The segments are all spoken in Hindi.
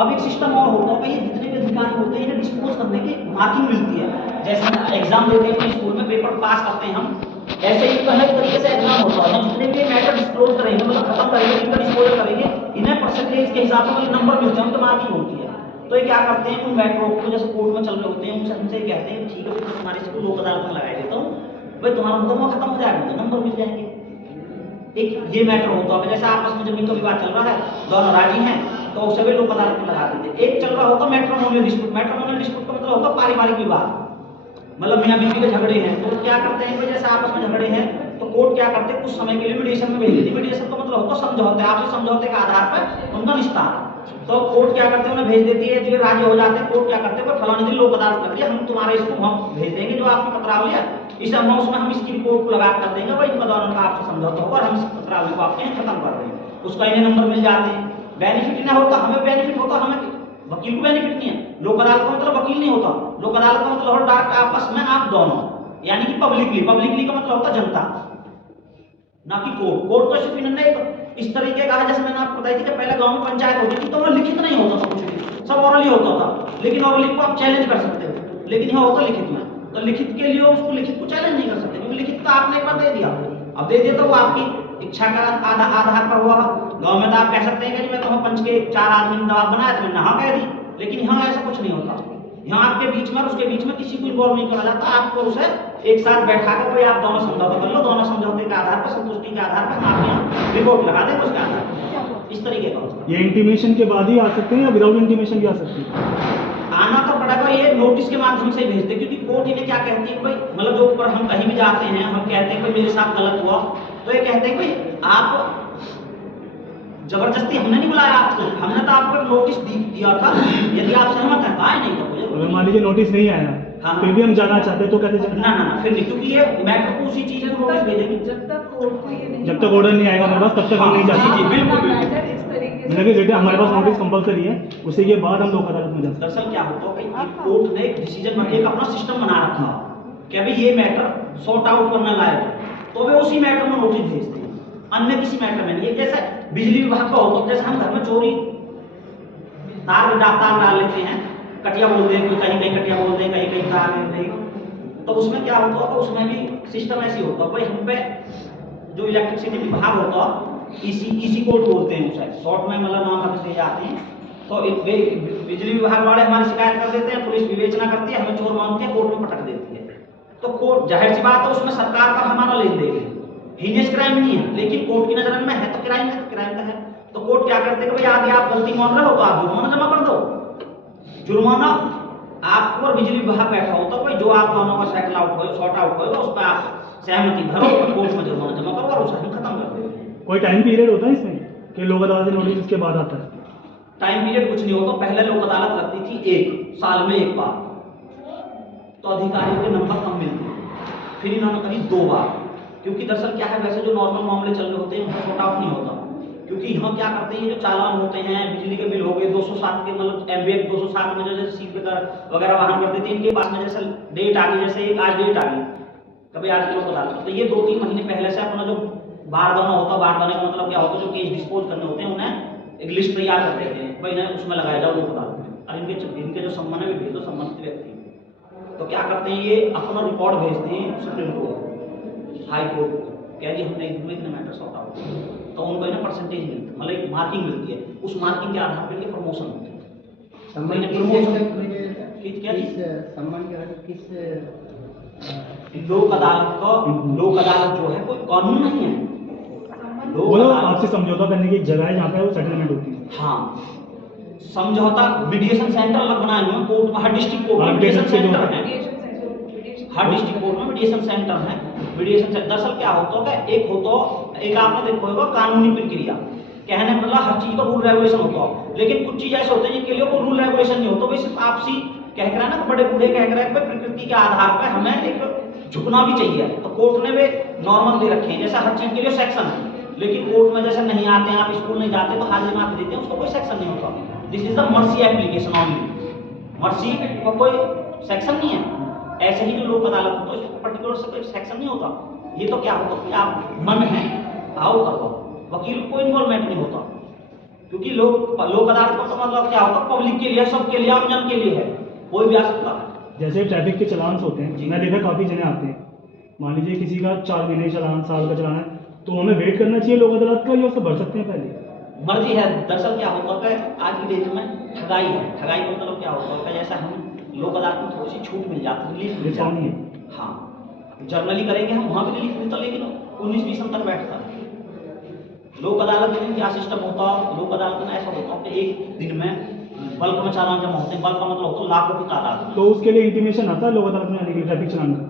अब एक सिस्टम और होता है, ये जितने भी अधिकारी होते हैं इन्हें डिस्पोज करने की मार्किंग मिलती है। जैसे हम एग्जाम देते हैं अपने स्कूल में, पेपर पास करते हैं हम, ऐसे ही अलग तरीके से एग्जाम होता है। जितने भी मैटर डिस्क्लोज करेंगे, मतलब खत्म करेंगे, इनका डिस्पोजल करेंगे, इन्हें परसेंटेज के हिसाब से मतलब नंबर मिलते हैं, उनकी मार्किंग होती है। तो ये क्या करते हैं, उन मैटरों को जैसे कोर्ट में चल रहे होते हैं उनसे हमसे कहते हैं ठीक है भाई तुम्हारे इसको लोक अदालत में लगा देता हूँ, भाई तुम्हारा मुकदमा खत्म हो जाएगा, तो नंबर मिल जाएंगे। एक ये मैटर होता है, जैसे आपस में जमीन का विवाद चल रहा है, दोनों राजी हैं तो उसे भी लोक अदालत में लगा देते। एक चल रहा होता मैट्रिमोनियल डिस्प्यूट, मैट्रिमोनियल डिस्प्यूट का मतलब होता पारिवारिक विवाद, मतलब मियां बीवी के झगड़े हैं, तो क्या करते हैं जैसे आपस में झगड़े हैं तो कोर्ट क्या करते हैं कुछ समय के लिए मीडिएशन में भेज देती है। मीडिएशन का मतलब होता समझौते, आपसी समझौते के आधार पर उनका निस्तार। तो कोर्ट क्या करते हैं उन्हें भेज देती है, जो राजी हो जाते हैं, कोर्ट क्या करते हैं फलाने दिन लोक अदालत लग रही है, हम तुम्हारे इसको हम भेज देंगे जो आपकी पत्रावली है, इस अमाउंट में हम इसकी रिपोर्ट को लगा कर देंगे, भाई इनका दोनों का आपसे समझौता होगा और हम इस पत्रावली को आपके यहाँ खत्म कर देंगे। उसका इन्हें नंबर मिल जाते हैं। बेनिफिट ना होता, हमें बेनिफिट होता, हमें वकील को बेनिफिट नहीं है। लोक अदालत का मतलब वकील नहीं होता, लोक अदालत का मतलब डायरेक्ट आपस में आप दोनों, यानी कि पब्लिकली, पब्लिकली का मतलब होता जनता, ना कि कोर्ट। कोर्ट तो सिर्फ इन्होंने एक इस तरीके का है, जैसे मैंने आपको बताई थी कि पहले गांव में पंचायत होती थी तो वह लिखित नहीं होता था, कुछ भी सब ओरली होता था, लेकिन ओरली को आप चैलेंज कर सकते हो, लेकिन यहाँ होता लिखित में, तो लिखित के लिए उसको लिखित को चैलेंज नहीं कर सकते, क्योंकि लिखित का आपने एक बार दे दिया, अब दे दिया तो वो आपकी इच्छा का आधार पर हुआ। गाँव में तो आप कह सकते हैं कि मैं तुम्हें पंच के 4 आदमी ने दबाव बनाया तो मैंने हाँ कह दी, लेकिन यहाँ ऐसा कुछ नहीं होता। यहाँ आपके बीच में और उसके बीच में किसी को इन्वॉल्व नहीं करा जाता, आपको उसे एक साथ बैठा कर भाई आप दोनों समझौता कर लो, दोनों समझौते के आधार पर, संतुष्टि के आधार पर आप यहाँ रिपोर्ट लगा देंगे उसके आधार पर, इस तरीके का। ये इंटीमेशन के बाद ही आ सकते हैं या विदाउट इंटीमेशन भी आ सकते हैं? आना तो पड़ेगा, ये नोटिस के माध्यम से भेजते, क्योंकि कोर्ट इन्हें क्या कहती है भाई, मतलब जो ऊपर हम कहीं भी जाते हैं हम कहते हैं भाई मेरे साथ गलत हुआ, तो ये कहते हैं भाई आप जबरदस्ती हमने नहीं बुलाया आपको, हमने तो आपको नोटिस दिया था, यदि आप सहमत हैं आए, नहीं तो अगर मान लीजिए नोटिस नहीं आया, हाँ, फिर भी हम जाना चाहते हैं तो कैसे जाना? ना फिर नहीं, क्योंकि ये मैटर को उसी चीज को नोटिस भेजेंगे जब तक ऑर्डर नहीं आएगा हमारे पास तब तक हम नहीं जा सकते। बिल्कुल मतलब बेटे हमारे पास नोटिस कंपलसरी है, उसी के बाद हम लोक अदालत में जा सकते हैं। दरअसल क्या होता है कि कोर्ट ने एक डिसीजन, एक अपना सिस्टम बना रखा कि अभी ये मैटर सॉर्ट आउट करना लायक, तो वे उसी मैटर में नोटिस भेजते हैं, अन्य किसी मैटर में नहीं। जैसे बिजली विभाग का होता है, जैसे हम घर में चोरी तार डाल लेते हैं, कटिया बोल दें, कोई कहीं कहीं कटिया बोल दें, कहीं कहीं तार नहीं, तो उसमें क्या होता है, उसमें भी सिस्टम ऐसी होता है भाई, हम पे जो इलेक्ट्रिसिटी विभाग होता है इसी कोड बोलते हैं उसे, शॉर्ट में मतलब नाम रखते जाते हैं, तो बिजली विभाग वाले हमारी शिकायत कर देते हैं, पुलिस विवेचना करती है, हमें चोर मानती है, कोर्ट में पटक देती है। तो कोर्ट जाहिर सी बात है उसमें सरकार का हमारा लेन देन है, हीनियस क्राइम नहीं है, लेकिन कोर्ट की नजर में है तो क्राइम है, तो क्राइम का है। तो कोर्ट क्या करते हैं कि भाई यदि आप गलती मान रहे हो तो आप जुर्माना जमा कर दो, जुर्माना आपको और बिजली विभाग बैठा होता है, भाई जो आप दोनों का सेटल आउट हो, सॉर्ट आउट होगा उस पर आप सहमति भरो, कोर्ट में जुर्माना जमा करो और उसे हम खत्म कर देंगे। कोई टाइम पीरियड होता है इसमें कि लोक अदालत नोटिस इसके बाद आता है? टाइम पीरियड कुछ नहीं होता, पहले लोक अदालत लगती थी 1 साल में 1 बार, तो अधिकारियों के नंबर कम मिलते हैं, फिर इन्होंने करी 2 बार, क्योंकि दरअसल क्या है, वैसे जो नॉर्मल मामले चल रहे होते हैं वहाँ सॉर्ट आउट नहीं होता, क्योंकि यहाँ क्या करते हैं, ये जो चालान होते हैं, बिजली के बिल हो गए 207 के, मतलब एमबीएफ 207 में जो जैसे सील पे कर वगैरह वाहन कर देते हैं, इनके पास में जैसे डेट आ गई, जैसे एक आज डेट आ गई, कभी आज की लोक अदालत, तो ये 2-3 महीने पहले से अपना जो बारदाना होता है, बारदाने का मतलब क्या होता है, जो केस डिस्पोज करने होते हैं उन्हें एक लिस्ट तैयार कर देते हैं, भाई इन्हें उसमें लगाया जाओ लोक अदालत में, और इनके जो सम्मान है भेज दो संबंधित व्यक्ति। तो क्या करते हैं, ये अपना रिकॉर्ड भेजते हैं सुप्रीम कोर्ट, हाई कोर्ट को, क्या जी हमने इतने मैटर सॉर्ट आउट, तो उनको इन्हें परसेंटेज मिलती है, मतलब एक मार्किंग मिलती है, उस मार्किंग के आधार पर इनके प्रमोशन होते हैं। लोक अदालत जो है कोई कानून नहीं है, बोलो आपसे समझौता करने की एक जगह है जहाँ पे वो सेटलमेंट होती है। हाँ, समझौता मीडिएशन सेंटर अलग बनाए हुए हैं कोर्ट में, हर डिस्ट्रिक्ट कोर्ट में मीडिएशन सेंटर है, हर डिस्ट्रिक्ट कोर्ट में मीडिएशन सेंटर है। मीडिएशन सेंटर दरअसल क्या होता है, एक आपने देखो होगा कानूनी प्रक्रिया, कहने मतलब हर चीज का रूल रेगुलेशन होता है, लेकिन कुछ चीज ऐसे होते हैं जिनके लिए कोई रूल रेगुलेशन नहीं होता, वैसे आपसी कह रहा है ना, बड़े बूढ़े कह रहे हैं प्रकृति के आधार पर हमें एक झुकना भी चाहिए, तो कोर्ट ने वे नॉर्मल दे रखे हैं, जैसा हर चीज के लिए सेक्शन है, लेकिन कोर्ट में जैसे नहीं आते हैं, आप स्कूल नहीं जाते तो हाजिर माफ देते हैं, उसको कोई सेक्शन नहीं होता। This is the mercy application only, mercy का कोई सेक्शन नहीं है। ऐसे ही जो लोक अदालत होता है उसको पर्टिकुलर से कोई सेक्शन नहीं होता। ये तो क्या होता है कि आप मन है आओ करो, वकील को कोई इन्वॉल्वमेंट नहीं होता, क्योंकि लोक अदालत का तो मतलब क्या होता है, पब्लिक के लिए, सबके लिए, आम जन के लिए है, कोई भी आ सकता है। जैसे ट्रैफिक के चलान्स होते जी। हैं, मैं देखा काफ़ी जने आते हैं, मान लीजिए किसी का 4 महीने चलान, साल का चलान है, तो हमें वेट करना चाहिए लोक अदालत का या उससे भर सकते हैं पहले? मर्जी है। दरअसल क्या होता है आज की डेट में ठगाई है। ठगाई का मतलब क्या होता है, जैसा हम लोक अदालत में थोड़ी सी छूट मिल जाती है, रिलीफ मिल डिस्काउंट जाती नहीं है। है। हाँ, जर्नली करेंगे हम, वहाँ भी रिलीफ मिलता, लेकिन 19-20 अंतर बैठता है। लोक अदालत में क्या सिस्टम होता है, लोक अदालत में ऐसा होता है कि एक दिन में बल्क में चालान जमा होते हैं। बल्क का मतलब होता है लाखों की तादाद में। तो उसके लिए इंटीमेशन आता है लोक अदालत में आने के लिए ट्रैफिक चलान का?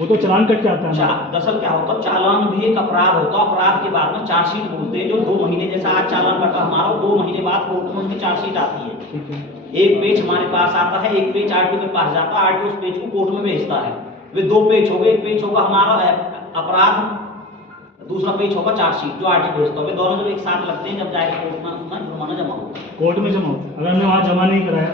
वो तो चलान कट के आता है। दरअसल क्या होता है, चालान भी एक अपराध होता है। अपराध के बाद में चार्जशीट बोलते हैं, जो 2 महीने, जैसा आज चालान कटा हमारा, 2 महीने बाद कोर्ट में उसकी चार्जशीट आती है। ठीक है। एक पेज हमारे पास आता है, एक पेज आरटीओ के पास जाता है, आरटीओ उस पेज को कोर्ट में भेजता है। वे 2 पेज हो गए, एक पेज होगा हमारा अपराध, दूसरा पेज होगा चार्जशीट जो आरटीओ भेजता है। वे दोनों जब एक साथ लगते हैं, जब जाएगा कोर्ट में, उसका जुर्माना जमा होता है। कोर्ट में जमा होता है। अगर हमने वहाँ जमा नहीं कराया,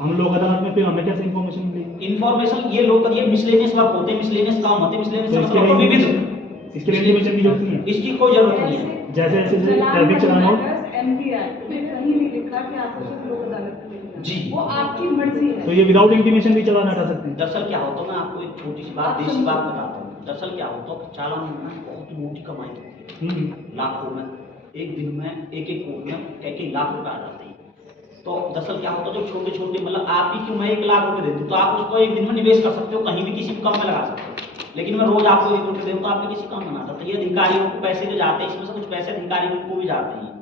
हम लोक अदालत में, फिर हमें कैसे इन्फॉर्मेशन मिलेगी? इन्फॉर्मेशन ये लोग, ये मिसलेनियस वर्क होते हैं, मिसलेनियस काम होते हैं। मिसलेनियस तो का इसके मतलब लिए विविध, इसके लिए इंटीमेशन की जरूरत नहीं है? इसकी कोई जरूरत नहीं है। जैसे जैसे ट्रैफिक चलान हो, एमपी एक्ट में कहीं नहीं लिखा कि आपको सिर्फ लोक अदालत में लिखना है। जी। वो आपकी मर्जी तो है। ये विदाउट इंटीमेशन भी चलान हटा सकते हैं? दरअसल क्या होता है, मैं आपको एक छोटी सी बात, देसी बात बताता हूँ। दरअसल क्या होता है, चालान में बहुत मोटी कमाई होती है, लाखों में। एक दिन में एक कोर्ट में कई लाख रुपए आ जाते हैं। तो दरअसल क्या होता है, जो छोटे छोटे, मतलब आप ही क्यों, मैं 1 लाख रुपए देती हूँ, तो आप उसको एक दिन में निवेश कर सकते हो, कहीं भी किसी भी काम में लगा सकते हो। लेकिन मैं रोज आपको 1 रुपये देता हूँ, तो आपके किसी काम में ना आता। तो ये अधिकारियों को पैसे जो जाते हैं, इसमें से कुछ पैसे अधिकारियों को भी जाते हैं,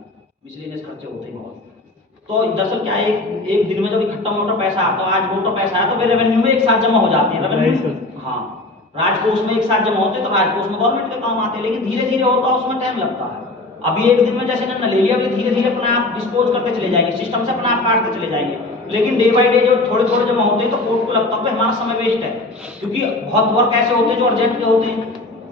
मिसलेनियस खर्चे होते हैं बहुत। तो दरअसल क्या है, एक दिन में जब इकट्ठा मोटा पैसा आता है, आज मोटा पैसा आया, तो वे रेवेन्यू में एक साथ जमा हो जाते हैं। रेवेन्यू, हाँ, राजकोष में एक साथ जमा होते हैं, तो राजकोष में गवर्नमेंट के काम आते हैं। लेकिन धीरे धीरे होता है, उसमें टाइम लगता है। अभी एक दिन में जैसे ना ले लिया, अभी धीरे धीरे अपना आप डिस्पोज करते चले जाएंगे, सिस्टम से अपना आप काटते चले जाएंगे। लेकिन डे बाय डे जो थोड़े थोड़े जमा होते हैं, तो कोर्ट को लगता है हमारा समय वेस्ट है। क्योंकि बहुत वर्क ऐसे होते हैं जो अर्जेंट के होते हैं।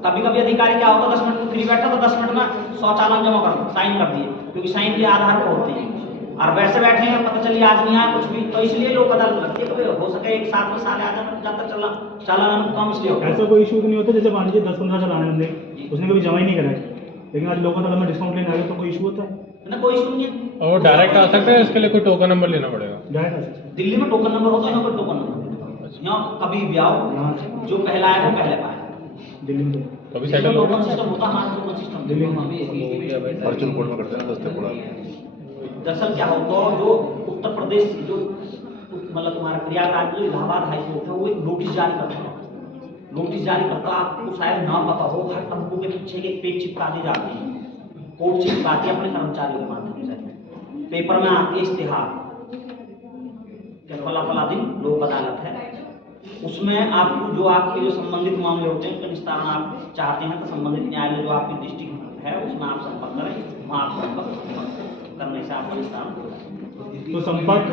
कभी कभी अधिकारी क्या होता है, 10 मिनट में फ्री बैठा, तो 10 मिनट में 100 चालान जमा कर साइन कर दिए, क्योंकि साइन के आधार पर होते हैं। और वैसे बैठे हैं, पता चलिए आज नहीं आया कुछ भी, तो इसलिए लोक अदालत लगती है। तो हो सके एक साथ में साले आ जाए, जब तक चालान कम इसलिए होता है। ऐसा कोई इशू नहीं होता? जैसे मान लीजिए 10-15 चलान हमने, उसने कभी जमा ही नहीं कराया, लेकिन आज लोक अदालत में डिस्काउंट लेने आ गए, तो कोई इशू होता है? ना, कोई इशू नहीं है। और डायरेक्ट आ सकते हैं, इसके लिए कोई टोकन नंबर लेना पड़ेगा? डायरेक्ट आ सकते हैं। दिल्ली में टोकन नंबर होता है, यहाँ पर टोकन नंबर, यहाँ कभी भी आओ, यहाँ से जो पहला आएगा वो पहले पाएगा। दिल्ली में कभी दिल्ली में सेटल हो टोकन सिस्टम होता है, हमारा टोकन सिस्टम दिल्ली में वर्चुअल कोर्ट में करते हैं ना, दस्ते पड़ा। दरअसल क्या होता है, जो उत्तर प्रदेश, जो मतलब तुम्हारा प्रयागराज जो इलाहाबाद हाई कोर्ट है, वो एक नोटिस जारी करता है। नोटिस जारी करता, आपको शायद ना पता हो, हर तंबू के पीछे एक पेज चिपका दी जाती है, कोर्ट चिपकाती है अपने कर्मचारियों के माध्यम से। पेपर में आती है इश्तिहार कि फला फला दिन लोक अदालत है। उसमें आपको जो आपके जो संबंधित मामले होते हैं, उनका निस्तारण आप चाहते हैं, तो संबंधित न्यायालय जो आपकी डिस्ट्रिक्ट है उसमें आप संपर्क करें, वहाँ आप संपर्क करने से आपका निस्तारण हो जाए। तो संपर्क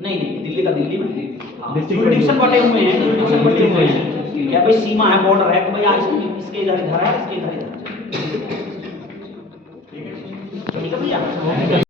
नहीं, दिल्ली का दिल्ली में, हाँ, डिस्ट्रिक्ट जुरिडिक्शन बटे हुए हैं, जुरिडिक्शन बटे हुए हैं। क्या भाई सीमा है, बॉर्डर है, कि भाई इसके इधर इधर है, इसके इधर इधर। ठीक है भैया।